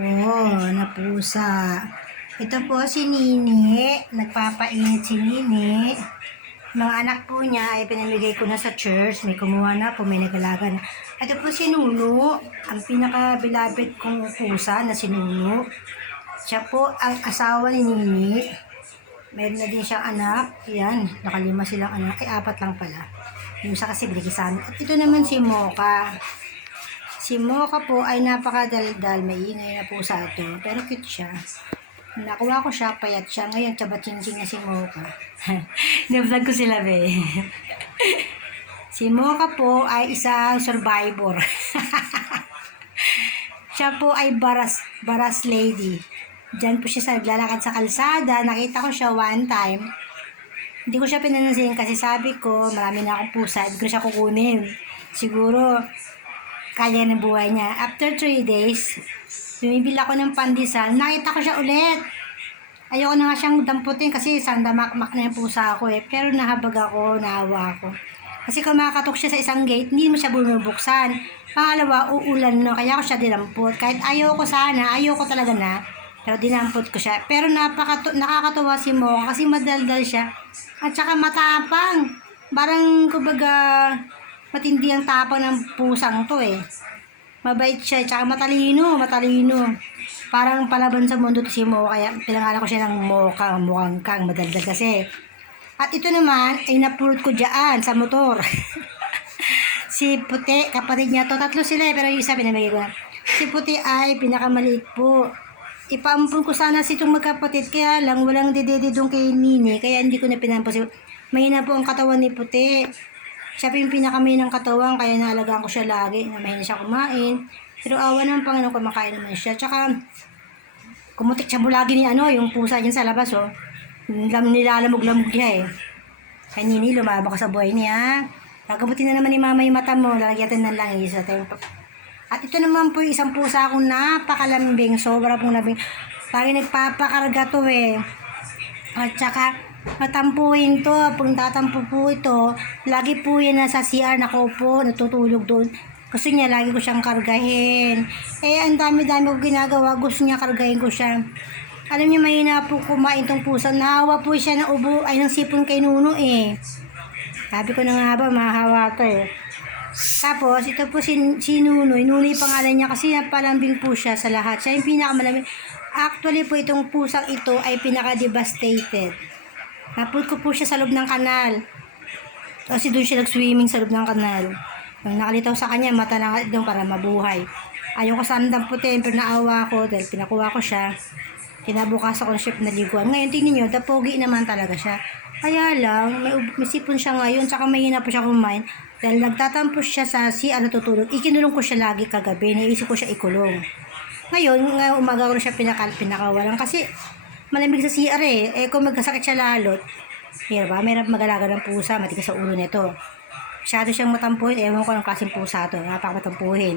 Na pusa. Ito po si Nini. Nagpapainit si Nini. Mga anak po niya ay pinamigay ko na sa church. May kumuha na po, may nagalaga na. Ito po si Nuno. Ang pinaka-bilabid kong pusa na si Nuno. Siya po ang asawa ni Nini. Meron na din siyang anak. Yan, nakalima silang anak. Ay, 4 lang pala. Yung isa kasi biligisan. At ito naman si Mocha. Si Mocha po ay napakadaldal, may ingay na pusa ito, pero cute siya. Nakuha ko siya, payat siya. Ngayon, tsabat-chinchin na si Mocha. Navlog ko sila, be. Si Mocha po ay isang survivor. Siya po ay baras lady. Diyan po siya sa naglalakad sa kalsada. Nakita ko siya one time. Hindi ko siya pinansin kasi sabi ko, marami na akong pusa, hindi ko siya kukunin. Siguro, kaya ng buhay niya. After 3 days, bumibili ako ng pandesal, nakita ko siya ulit. Ayoko na nga siyang damputin kasi sandamakmak na yung pusa ako eh. Pero nahabag ako, naawa ako. Kasi kung makakatok siya sa isang gate, hindi mo siya bumubuksan. Pangalawa, uulan na, kaya ako siya dinampot. Kahit ayoko sana, ayoko talaga na. Pero dinampot ko siya. Pero nakakatuwa si Mo kasi madaldal siya. At saka matapang. Parang, kumbaga, matindi ang tapang ng pusang to eh. Mabait siya, tsaka matalino. Parang palaban sa mundo to si Mo, kaya pinangalan ko siya ng Mocha, mukhang kang madaldal kasi. At ito naman, ay napulot ko dyan sa motor. Si Puti, kapatid niya to, 3 sila eh, pero yung isa pinamigay ko na. Si Puti ay pinakamaliit po. Ipaampun ko sana si itong magkapatid, kaya lang walang dedededong kay Nini, kaya hindi ko na pinampun. Mahina po ang katawan ni Puti. Siya po yung pinakamay ng katawan, kaya naalagaan ko siya lagi, na mahina siya kumain. Pero awa ng Panginoon, kumakain naman siya. Tsaka, kumutik siya lagi ni yung pusa dyan sa labas, oh. Nilalamog-lamog niya eh. Kaya Nini, lumaba ka sa buhay niya. Gagabutin na naman ni Mama yung mata mo, lalagyan ng langis. At ito naman po yung isang pusa akong napakalambing, sobra pong labing. Lagi nagpapakarga to eh. At saka, matampuhin to, pag tatampo po ito, lagi po yan nasa CR, nakaupo, natutulog doon. Gusto niya, lagi ko siyang kargahin. Eh, ang dami-dami ko ginagawa, gusto niya kargahin ko siya. Alam niyo, mahina po kumain tong pusa. Nahawa po siya ng ubo, ay ng sipon kay Nuno eh. Sabi ko na nga ba, mahawa to eh. Tapos, ito po si Nunoy. Nunoy pangalan niya kasi napalambing po siya sa lahat. Siya yung pinakamalambing. Actually po, itong pusang ito ay pinaka-devastated. Napulot ko po siya sa loob ng kanal. Kasi doon siya nag-swimming sa loob ng kanal. Nung nakalitaw sa kanya, mata na doon para mabuhay. Ayaw ko sana damputin, pero naawa ko dahil pinakuha ko siya. Kinabukas ako ng ship na liguan. Ngayon, tingnan nyo, pogi naman talaga siya. Kaya lang, may sipon siya ngayon, saka mahina po siya kumain. Dahil nagtatampo siya sa CR natutulog, ikinulong ko siya lagi kagabi, naisip ko siya ikulong. Ngayon umaga ko siya pinakawalan kasi malamig sa CR eh. Eh kung magkasakit siya lalot, ba, mayroon mag-alaga ng pusa, matigas sa ulo nito. Masyado siyang matampuhin, ewan ko ng klaseng pusa to, napakamatampuhin.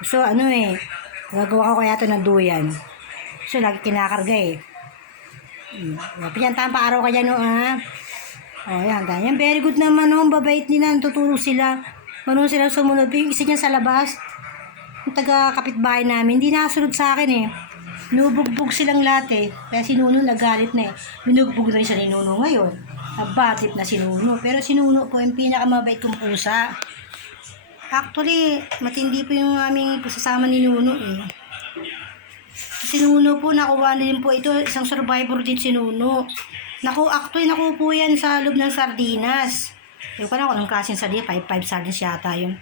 So gagawa ko kaya to ng duyan. So lagi kinakarga eh. Pinyantahan pa araw kaya yan, ganyan. Very good naman, babait nila, tutulog sila. Marunong sila sumunod. Yung isa niya sa labas, yung taga-kapitbahay namin, hindi nakasunod sa akin eh. Nubugbog silang lahat eh. Kaya si Nuno nagalit na eh. Binugbog na rin siya ni Nuno ngayon. Nabatip na si Nuno. Pero si Nuno po yung pinakamabait kong pusa. Actually, matindi po yung aming pasasama ni Nuno eh. Si Nuno po, nakuha na din po ito. Isang survivor din si Nuno. Actually, naku po yan sa loob ng sardinas. Yung ko na kung anong klaseng sardinas, 5 sardines yata yun.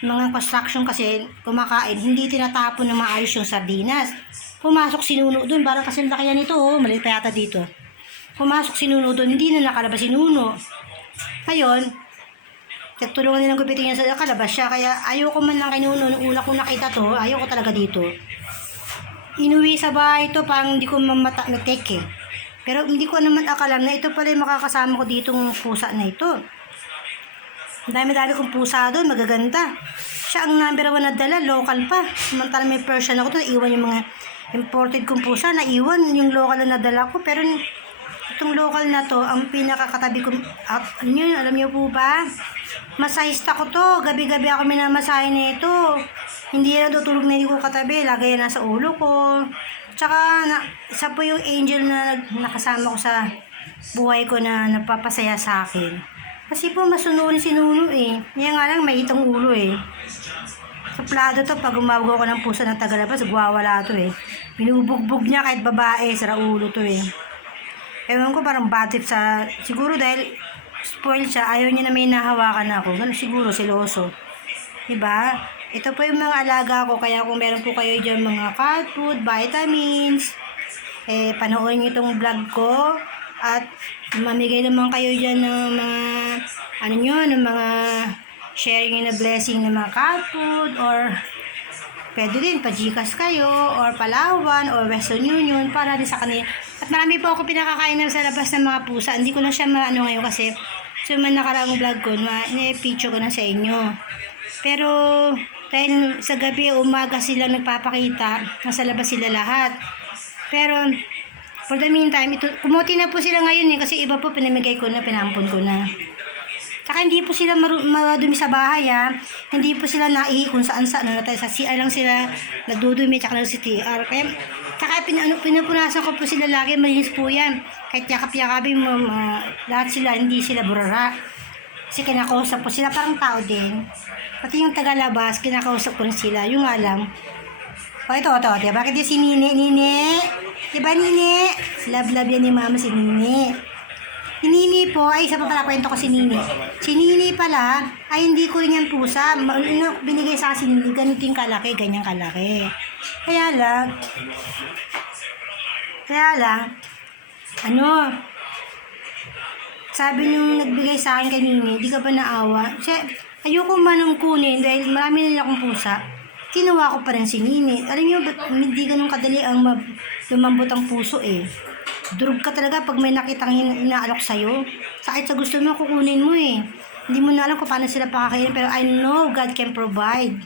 Mga construction kasi, kumakain, hindi tinatapon na maayos yung sardinas. Pumasok si Nuno doon, parang kasi laki yan ito, maliit pa yata dito. Pumasok si Nuno doon, hindi na nakalabas si Nuno. Ngayon, tulungan nilang gupitin niya sa kalabas siya, kaya ayoko man lang kay Nuno, nung una kong nakita to, ayoko talaga dito. Inuwi sa bahay to, parang hindi ko na-take eh. Pero hindi ko naman akalam na ito pala yung makakasama ko ditong pusa na ito. Ang dami-dami kong pusa doon, magaganda. Siya ang number 1 na dala, local pa. Samantala may Persian ako doon, naiwan yung mga imported kong pusa, naiwan yung local na nadala ko. Pero itong local na to, ang pinakakatabi ko, alam niyo po ba? Masahista ko to. Gabi-gabi ako minamasahe nito. Hindi na tutulog na hindi ko katabi. Lagi yan nasa ulo ko. Tsaka, isa po yung angel na nakasama ko sa buhay ko na nagpapasaya sa akin. Kasi po masunurin si Nuno eh. Yan nga lang, may itong ulo eh. Suplado to, pag umawag ako ng puso ng tagalabas, guwawala to eh. Binubugbog niya kahit babae, sara ulo to eh. Ewan ko, parang bad trip sa, siguro dahil spoiled siya, ayaw niya na may nahawakan ako. Ganun siguro, siloso. Diba? Ito po yung mga alaga ko, kaya kung meron po kayo dyan mga cat food, vitamins, panoorin niyo itong vlog ko, at mamigay naman kayo dyan ng mga, ng mga sharing na blessing ng mga cat food, or pwede din pa-Gcash kayo, or Palawan, or Western Union, para din sa kanila. At marami po ako pinakakain na sa labas ng mga pusa. Hindi ko na siya maano ngayon kasi so man nakaraang vlog ko, na-picture ko na sa inyo. Pero dahil sa gabi, umaga sila nagpapakita, nasa labas sila lahat. Pero for the meantime, kumuti na po sila ngayon eh, kasi iba po pinamigay ko na, pinampon ko na. Saka hindi po sila madumi sa bahay ha. Hindi po sila naihi kung saan sa CR lang sila nagdudumi tsaka sa CTR. Kaya saka pinupunasan ko po sila lagi, malinis po yan. Kahit yakap-yakapin mo, lahat sila, hindi sila burara. Kasi kinakausap po sila, parang tao din. Pati yung tagalabas, kinakausap ko rin sila. Yung alam. O ito, diba? Bakit yung si Nini? Diba Nini? Love yan ni mama si Nini. Si Nini po, ay isa pa pala kwento ko si Nini. Si Nini pala, ay hindi ko rin yan pusa. Binigay sa si Nini, ganito yung kalaki, ganyan kalaki. Kaya lang, sabi nung nagbigay sa akin kay Nini, di ka ba naawa? Kasi ayoko manang kunin dahil marami nila akong pusa. Kinuha ko pa rin si Nini. Alam niyo, hindi ganun kadali ang lumambot ang puso eh. Durog ka talaga pag may nakitang inaalok sa'yo. Kahit sa gusto mo, kukunin mo eh. Hindi mo na alam kung paano sila pakakainin, pero I know God can provide.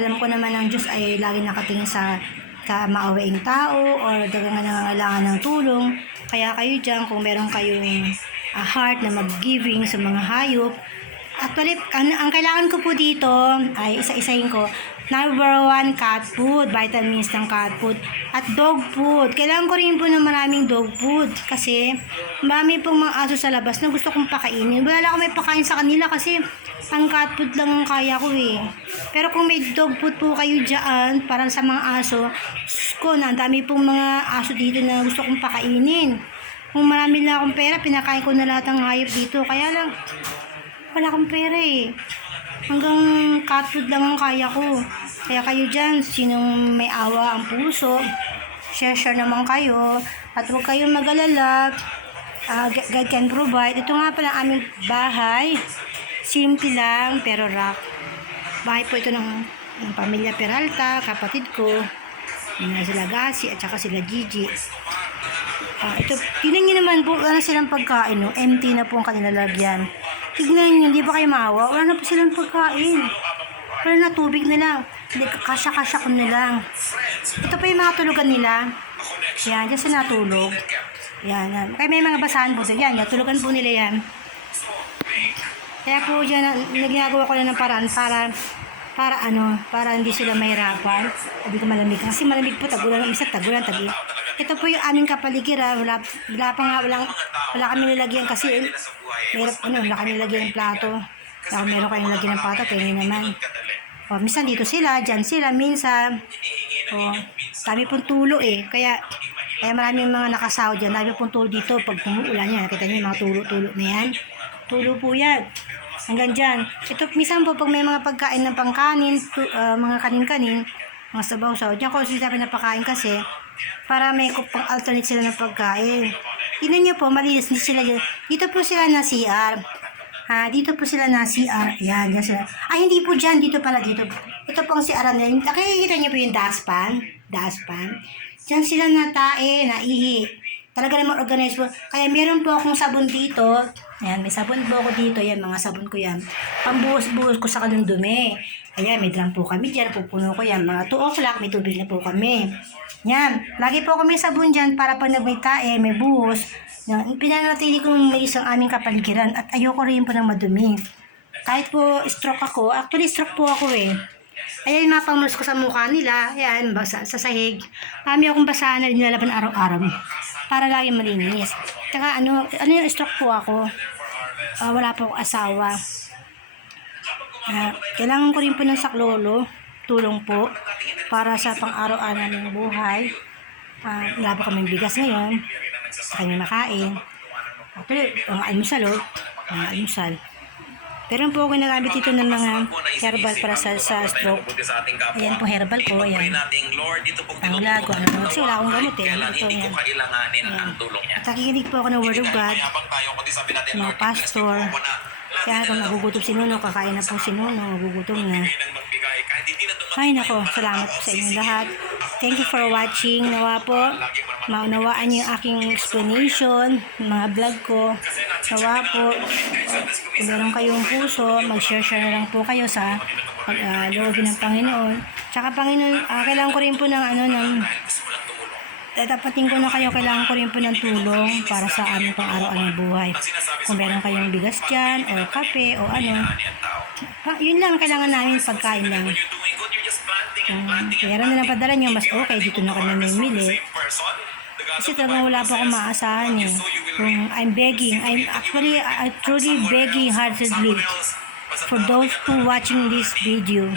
Alam ko naman ang Diyos ay lagi nakatingin sa maawaing tao or dagang nangangailangan ng tulong. Kaya kayo dyan, kung meron kayong heart na mag-giving sa mga hayop, actually, ang kailangan ko po dito ay isa-isahin ko. Number 1, cat food, vitamins ng cat food, at dog food. Kailangan ko rin po ng maraming dog food kasi marami pong mga aso sa labas na gusto kong pakainin. Wala lang ako may pakain sa kanila kasi ang cat food lang ang kaya ko eh. Pero kung may dog food po kayo dyan, para sa mga aso, ang dami pong mga aso dito na gusto kong pakainin. Kung marami lang akong pera, pinakain ko na lahat ng hayop dito. Kaya lang, wala akong pera eh. Hanggang cat food lang ang kaya ko. Kaya kayo dyan, sinong may awa ang puso, share naman kayo. At huwag kayong mag-alala. God can provide. Ito nga pala ang aming bahay. Simple lang, pero rock. Bahay po ito ng pamilya Peralta, kapatid ko. Sila Gasi at saka sila Gigi. Ito, tignan nyo naman po, wala silang pagkain, no? Empty na po ang kanilang lagyan. Tignan nyo, hindi ba kayo maawa? Wala na po silang pagkain. Wala na, tubig na lang. Hindi, kasya-kasya ko na lang. Ito po yung mga tulugan nila. Yan, dyan sila natulog. Yan. Kaya may mga basahan po. Yan, tulugan po nila yan. Kaya po dyan, nagagawa ko na ng paraan para hindi sila mahirapan. Hindi ko malamig. Kasi malamig po, tagulan ng isa, tagulan, tagi. Ito po yung aming kapaligiran. Wala kami nilagyan kasi wala kami nilagyan ng plato. Kaya kung meron kayo nilagyan ng plato, tingin naman. Minsan dito sila, dyan sila, minsan. Dami pong tulo eh. Kaya maraming mga nakasahod dyan. Dami pong tulo dito pag umuulan yan. Nakita niyo yung mga tulo na yan. Tulo po yan. Hanggang dyan. Ito, minsan po pag may mga pagkain ng pangkanin, mga kanin-kanin, mga sabaw-saw, dyan ko sila pinapakain kasi para may pang alternate sila ng pagkain. Tignan nyo po, malinis din sila dyan. Dito po sila na CR. Dito po sila na CR. Yan, dyan sila. Ay, hindi po dyan. Dito pala, dito. Ito pong CR na yun. Nakikita nyo po yung dustpan. Dyan sila natae, naihi. Talaga naman organize po. Kaya meron po akong sabon dito. Ayan, may sabon po ako dito. Yan, mga sabon ko yan. Pambuhos-buhos ko sa kanong dumi. Ayan, may drum po kami dyan. Pupuno ko yan. Mga 2 o'clock, may tubig na po kami. Yan. Lagi po kami sabon dyan para pag may tae, may buhos. Yan. Pinanatili ko may isang aming kapaligiran at ayoko rin po ng madumi. Kahit po stroke ako, actually stroke po ako eh. Ayan yung mga pamulos ko sa mukha nila, ayan, basa sa sahig. Kami akong basahan na nilalaban araw-araw para lagi malinis. Tsaka ano yung stroke po ako. Wala po akong asawa. Kailangan ko rin po ng saklolo, tulong po, para sa pang-araw-araw ng buhay. Wala po kaming bigas ngayon, sa kanya makain. Actually, ang almusal mga almusal. Pero po ako nagamit dito ng mga herbal para sa stroke. Ayan po herbal ko, ayan. Tanglad ko, ano. Kasi wala akong gamot eh. Ito, ayan. At nakikinig po ako ng Word of God, mga pastor. Kaya kung nagugutom si Nuno, kakain na po si Nuno, nagugutom na. Ay nako, salamat po sa inyong lahat. Thank you for watching. Nawa po, maunawaan niyo yung aking explanation, mga vlog ko. Nawa po, kung meron kayong puso, mag-share na lang po kayo sa loobin ng Panginoon. Tsaka Panginoon, kailangan ko rin po ng tatapatin ko na kayo, kailangan ko rin po ng tulong para sa aming pang-araw-araw buhay. Kung meron kayong bigas dyan, o kape, o ano, yun lang, kailangan namin pagkain lang. Pera na lang padala nyo, mas okay, dito na kami mamili. Kasi talagang wala pa akong maasahan eh. Kung I'm begging, I'm truly begging heartedly for those who watching this video.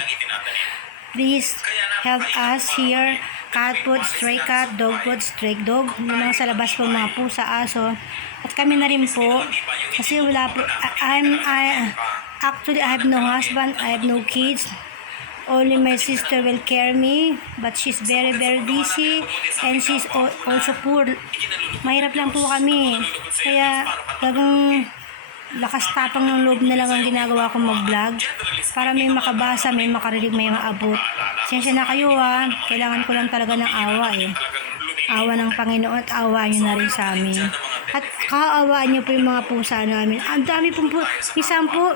Please help us here. Cat food, stray cat, dog food, stray dog. Yung mga sa labas po, mga pusa, aso. At kami na rin po. Kasi wala po, actually, I have no husband, I have no kids. Only my sister will care me, but she's very busy and she's also poor. Mahirap lang po kami. Kaya talagang lakas tapang ng loob na lang ang ginagawa ko mag-vlog para may makabasa, may makarinig, may maabot. Sensya na kayo kailangan ko lang talaga ng awa eh. Awa ng Panginoon at awa nyo na rin sa amin. At kaawaan nyo po yung mga pusa namin. Ang dami pong minsan po,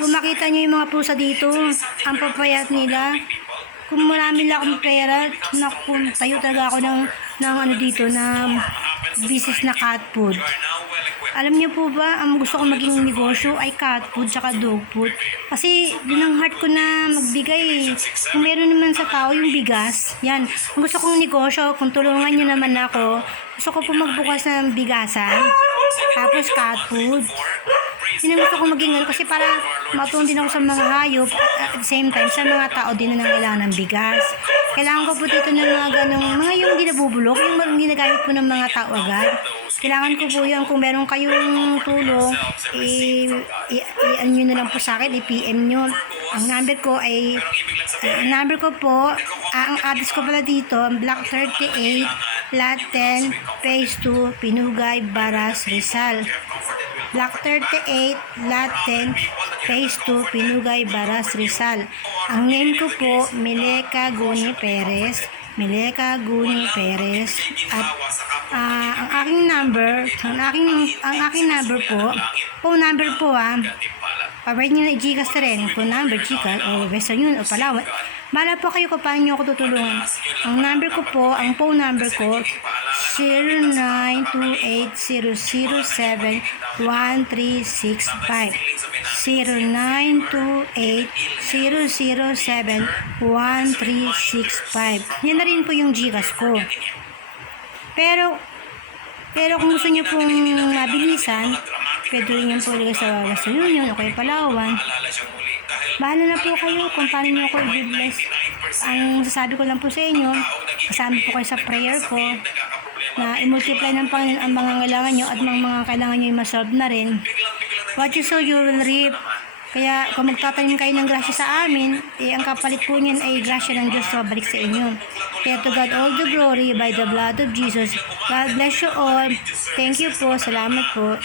kung makita nyo yung mga pusa dito, ang papayat nila. Kung marami lang akong pera, naku, tayo talaga ako ng ano dito, na business na cat food. Alam niyo po ba, ang gusto ko maging negosyo ay cat food tsaka dog food. Kasi yun ang heart ko na magbigay. Kung meron naman sa tao yung bigas, yan. Ang gusto kong negosyo, kung tulungan niyo naman ako, gusto ko po magbukas ng bigasan, tapos cat food. Yun ang gusto ko maging kasi para matulong din ako sa mga hayop at the same time sa mga tao din na nangailangan ng bigas. Kailangan ko po dito ng mga ganong, mga yung hindi nabubulok, yung hindi nagamit po ng mga tao agad. Kailangan ko po yun. Kung meron kayong tulong, i-ano nyo na lang po sa akin, i-PM nyo. Ang number ko ay, ang address ko pala dito, Block 38, Lot 10, Phase 2, Pinugay, Baras, Rizal. Block 38, Lot 10, Phase 2, Pinugay, Baras, Rizal. Ang name ko po, Meleka Guni Perez. Meleka Guni Perez. At ang aking number po, phone number po pabait nyo na i-Gcash na rin. Phone number, Gcash, o Western Union, o Palawan. Bala po kayo kung paano nyo ako tutulungan. Ang number ko po, ang phone number ko, 0928-007-1365. 0928-007-1365. Yan na rin po yung Gcash ko. Pero kung gusto nyo pong mabilisan, pwede rin yung po sa Western Union o kaya Palawan. Bahala na po kayo kung paano nyo ako i-bless. Ang sasabi ko lang po sa inyo, kasama po kayo sa prayer ko, na i-multiply ng Panginoon ang mga kailangan nyo at mga kailangan nyo i-masolve na rin. What you sow, you will reap. Kaya kung magtatanim kayo ng grasya sa amin, ang kapalit po niyan ay grasya ng Diyos na balik sa inyo. Kaya to God all the glory by the blood of Jesus. God bless you all. Thank you po. Salamat po.